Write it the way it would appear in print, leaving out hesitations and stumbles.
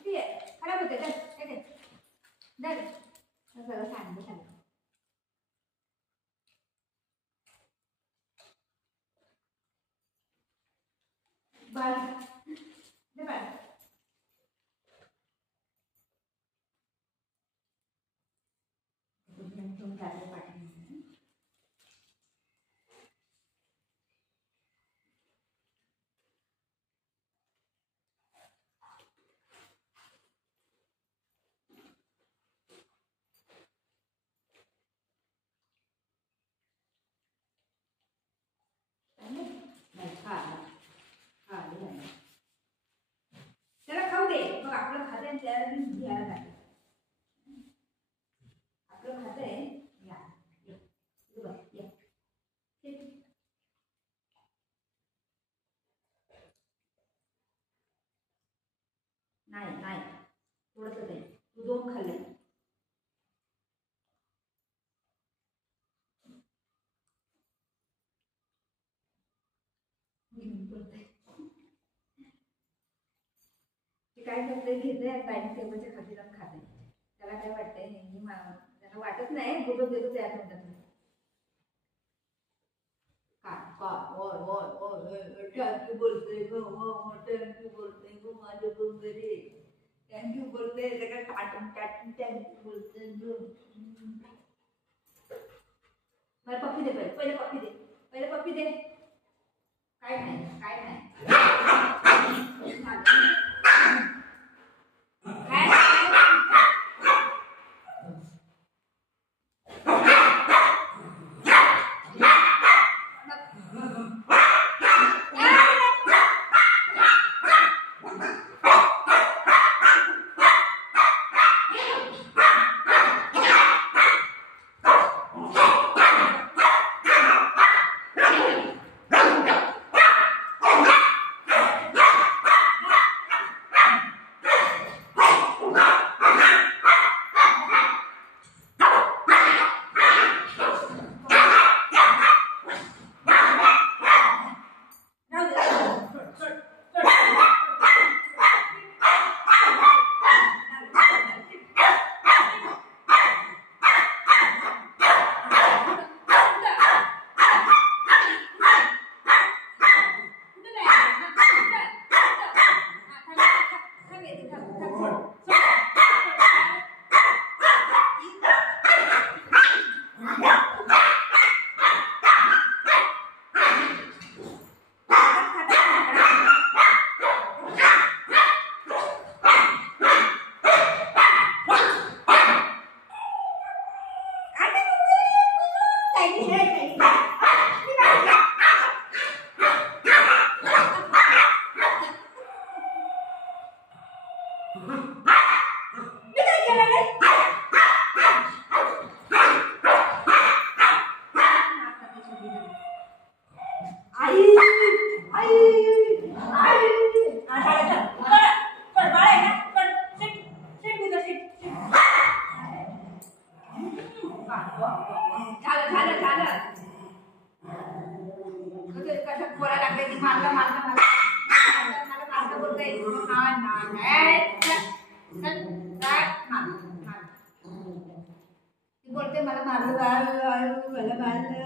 इथे खराब होते दर सगळं सांगितलं बाळ दे बाळ तुम जाते पाठी त्याला खाऊ दे मग आपलं खाते त्याला घ्यायला लागेल आपलं खाते नाही नाही थोडंसं दे तू 2 खाल्ले काय करते घेते डायनिंग टेबलच्या खाली जाऊन खाते त्याला काय वाटतंय नेहमी त्याला वाटत नाही बोलत देतो तयार म्हणतात थँक्यू बोलते थँक्यू बोलते गो माझ्या बंगरे थँक्यू बोलते सगळं टाटून टाटून थँक्यू बोलते मला पप्पी दे पहिले पप्पी दे काय नाही कसं बोलायला लागले ती मारलं मारलं मारलं मला मारलं बोलतोय ती बोलते मला मारलं मला मारलं